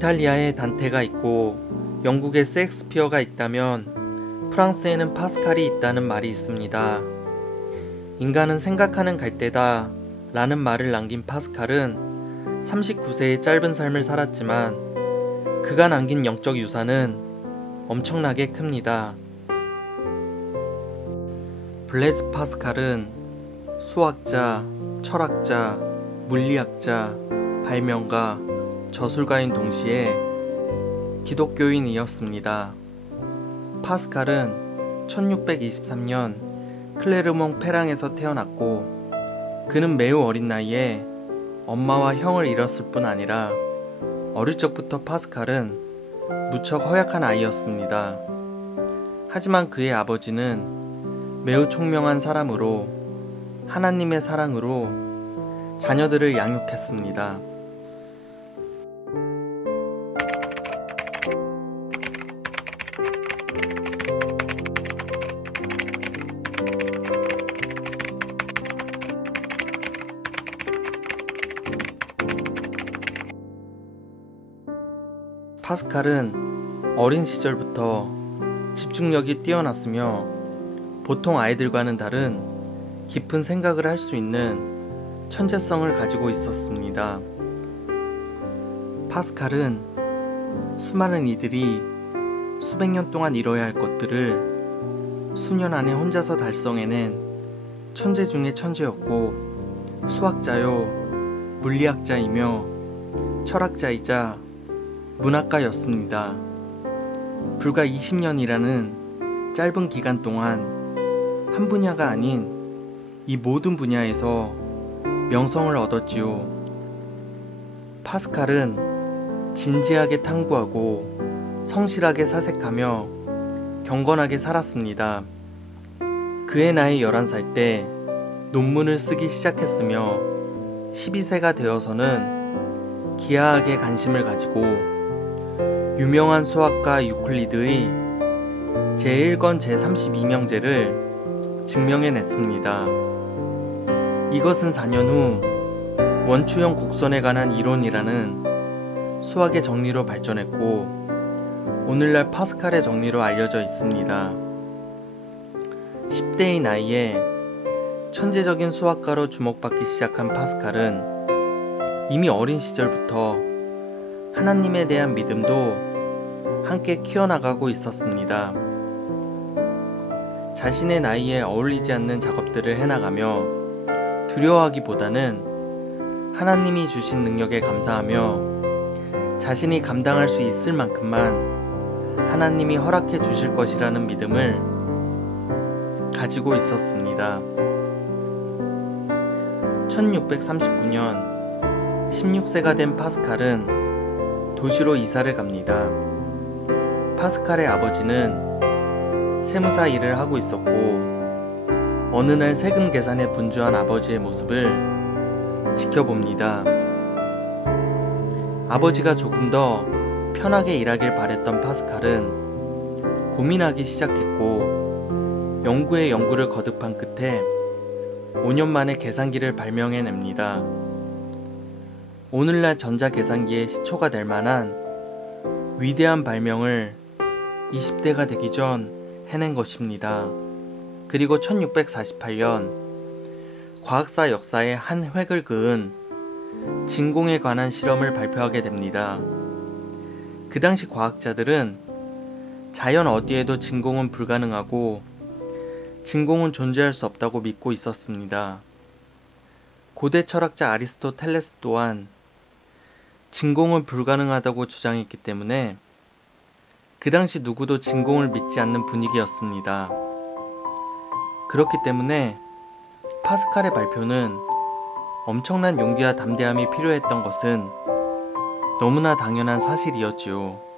이탈리아에 단테가 있고 영국에 셰익스피어가 있다면 프랑스에는 파스칼이 있다는 말이 있습니다. 인간은 생각하는 갈대다 라는 말을 남긴 파스칼은 39세의 짧은 삶을 살았지만 그가 남긴 영적 유산은 엄청나게 큽니다. 블레즈 파스칼은 수학자, 철학자, 물리학자, 발명가, 저술가인 동시에 기독교인이었습니다. 파스칼은 1623년 클레르몽 페랑에서 태어났고 그는 매우 어린 나이에 엄마와 형을 잃었을 뿐 아니라 어릴 적부터 파스칼은 무척 허약한 아이였습니다. 하지만 그의 아버지는 매우 총명한 사람으로 하나님의 사랑으로 자녀들을 양육했습니다. 파스칼은 어린 시절부터 집중력이 뛰어났으며 보통 아이들과는 다른 깊은 생각을 할 수 있는 천재성을 가지고 있었습니다. 파스칼은 수많은 이들이 수백 년 동안 이뤄야 할 것들을 수년 안에 혼자서 달성해낸 천재 중의 천재였고 수학자요, 물리학자이며 철학자이자 문학가였습니다. 불과 20년이라는 짧은 기간 동안 한 분야가 아닌 이 모든 분야에서 명성을 얻었지요. 파스칼은 진지하게 탐구하고 성실하게 사색하며 경건하게 살았습니다. 그의 나이 11살 때 논문을 쓰기 시작했으며 12세가 되어서는 기하학에 관심을 가지고 유명한 수학가 유클리드의 제1권 제32명제를 증명해냈습니다. 이것은 4년 후 원추형 곡선에 관한 이론이라는 수학의 정리로 발전했고 오늘날 파스칼의 정리로 알려져 있습니다. 10대의 나이에 천재적인 수학가로 주목받기 시작한 파스칼은 이미 어린 시절부터 하나님에 대한 믿음도 함께 키워나가고 있었습니다. 자신의 나이에 어울리지 않는 작업들을 해나가며 두려워하기보다는 하나님이 주신 능력에 감사하며 자신이 감당할 수 있을 만큼만 하나님이 허락해 주실 것이라는 믿음을 가지고 있었습니다. 1639년 16세가 된 파스칼은 도시로 이사를 갑니다. 파스칼의 아버지는 세무사 일을 하고 있었고 어느 날 세금 계산에 분주한 아버지의 모습을 지켜봅니다. 아버지가 조금 더 편하게 일하길 바랬던 파스칼은 고민하기 시작했고 연구에 연구를 거듭한 끝에 5년 만에 계산기를 발명해냅니다. 오늘날 전자계산기의 시초가 될 만한 위대한 발명을 20대가 되기 전 해낸 것입니다. 그리고 1648년 과학사 역사의 한 획을 그은 진공에 관한 실험을 발표하게 됩니다. 그 당시 과학자들은 자연 어디에도 진공은 불가능하고 진공은 존재할 수 없다고 믿고 있었습니다. 고대 철학자 아리스토텔레스 또한 진공은 불가능하다고 주장했기 때문에 그 당시 누구도 진공을 믿지 않는 분위기였습니다. 그렇기 때문에 파스칼의 발표는 엄청난 용기와 담대함이 필요했던 것은 너무나 당연한 사실이었지요.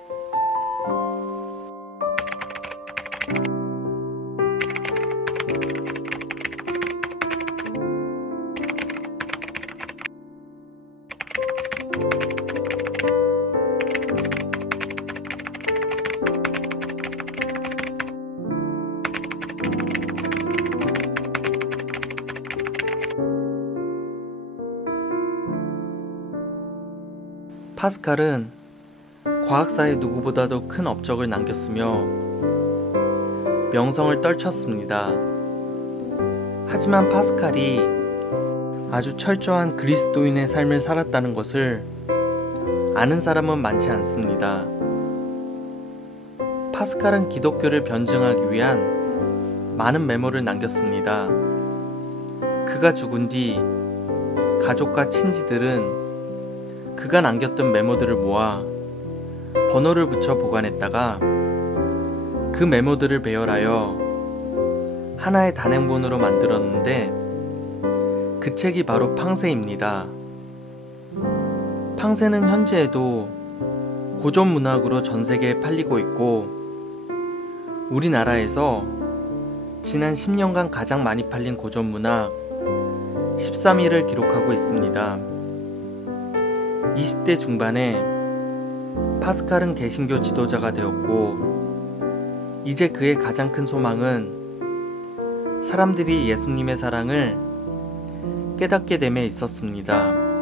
파스칼은 과학사에 누구보다도 큰 업적을 남겼으며 명성을 떨쳤습니다. 하지만 파스칼이 아주 철저한 그리스도인의 삶을 살았다는 것을 아는 사람은 많지 않습니다. 파스칼은 기독교를 변증하기 위한 많은 메모를 남겼습니다. 그가 죽은 뒤 가족과 친지들은 그가 남겼던 메모들을 모아 번호를 붙여 보관했다가 그 메모들을 배열하여 하나의 단행본으로 만들었는데 그 책이 바로 팡세입니다. 팡세는 현재에도 고전 문학으로 전 세계에 팔리고 있고 우리나라에서 지난 10년간 가장 많이 팔린 고전 문학 13위를 기록하고 있습니다. 20대 중반에 파스칼은 개신교 지도자가 되었고 이제 그의 가장 큰 소망은 사람들이 예수님의 사랑을 깨닫게 됨에 있었습니다.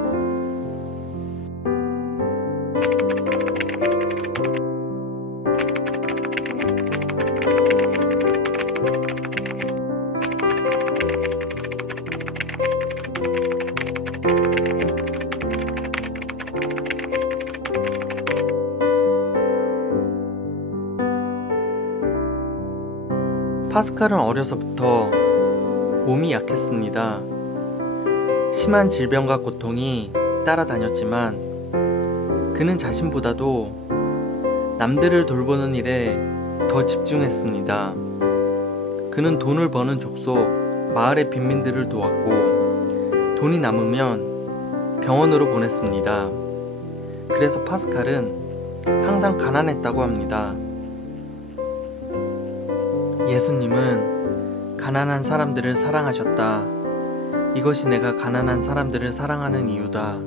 파스칼은 어려서부터 몸이 약했습니다. 심한 질병과 고통이 따라다녔지만 그는 자신보다도 남들을 돌보는 일에 더 집중했습니다. 그는 돈을 버는 족속 마을의 빈민들을 도왔고 돈이 남으면 병원으로 보냈습니다. 그래서 파스칼은 항상 가난했다고 합니다. 예수님은 가난한 사람들을 사랑하셨다. 이것이 내가 가난한 사람들을 사랑하는 이유다.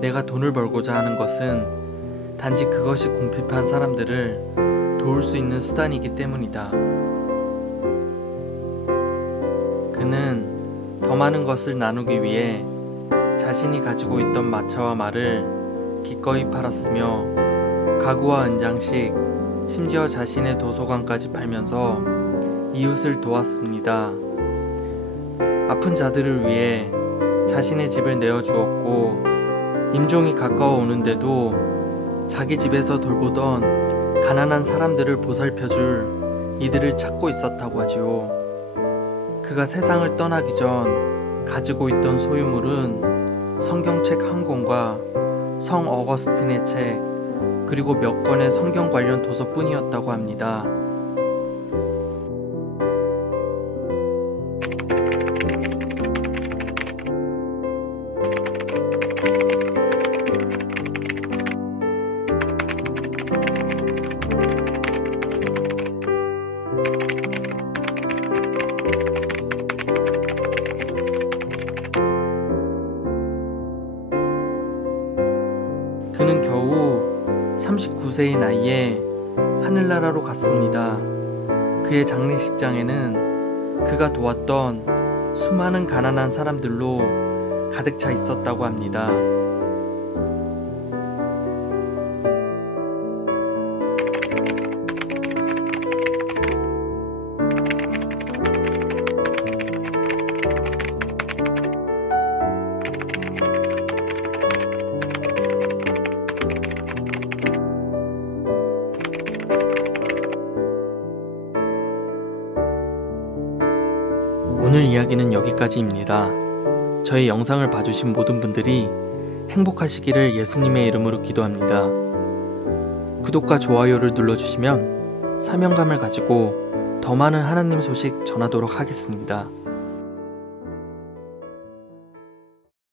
내가 돈을 벌고자 하는 것은 단지 그것이 궁핍한 사람들을 도울 수 있는 수단이기 때문이다. 그는 더 많은 것을 나누기 위해 자신이 가지고 있던 마차와 말을 기꺼이 팔았으며 가구와 은장식, 심지어 자신의 도서관까지 팔면서 이웃을 도왔습니다. 아픈 자들을 위해 자신의 집을 내어주었고 임종이 가까워 오는데도 자기 집에서 돌보던 가난한 사람들을 보살펴줄 이들을 찾고 있었다고 하지요. 그가 세상을 떠나기 전 가지고 있던 소유물은 성경책 한 권과 성 어거스틴의 책 그리고 몇 권의 성경 관련 도서뿐이었다고 합니다. 그는 겨우 39세의 나이에 하늘나라로 갔습니다. 그의 장례식장에는 그가 도왔던 수많은 가난한 사람들로 가득 차 있었다고 합니다. 오늘 이야기는 여기까지입니다. 저희 영상을 봐주신 모든 분들이 행복하시기를 예수님의 이름으로 기도합니다. 구독과 좋아요를 눌러주시면 사명감을 가지고 더 많은 하나님 소식 전하도록 하겠습니다.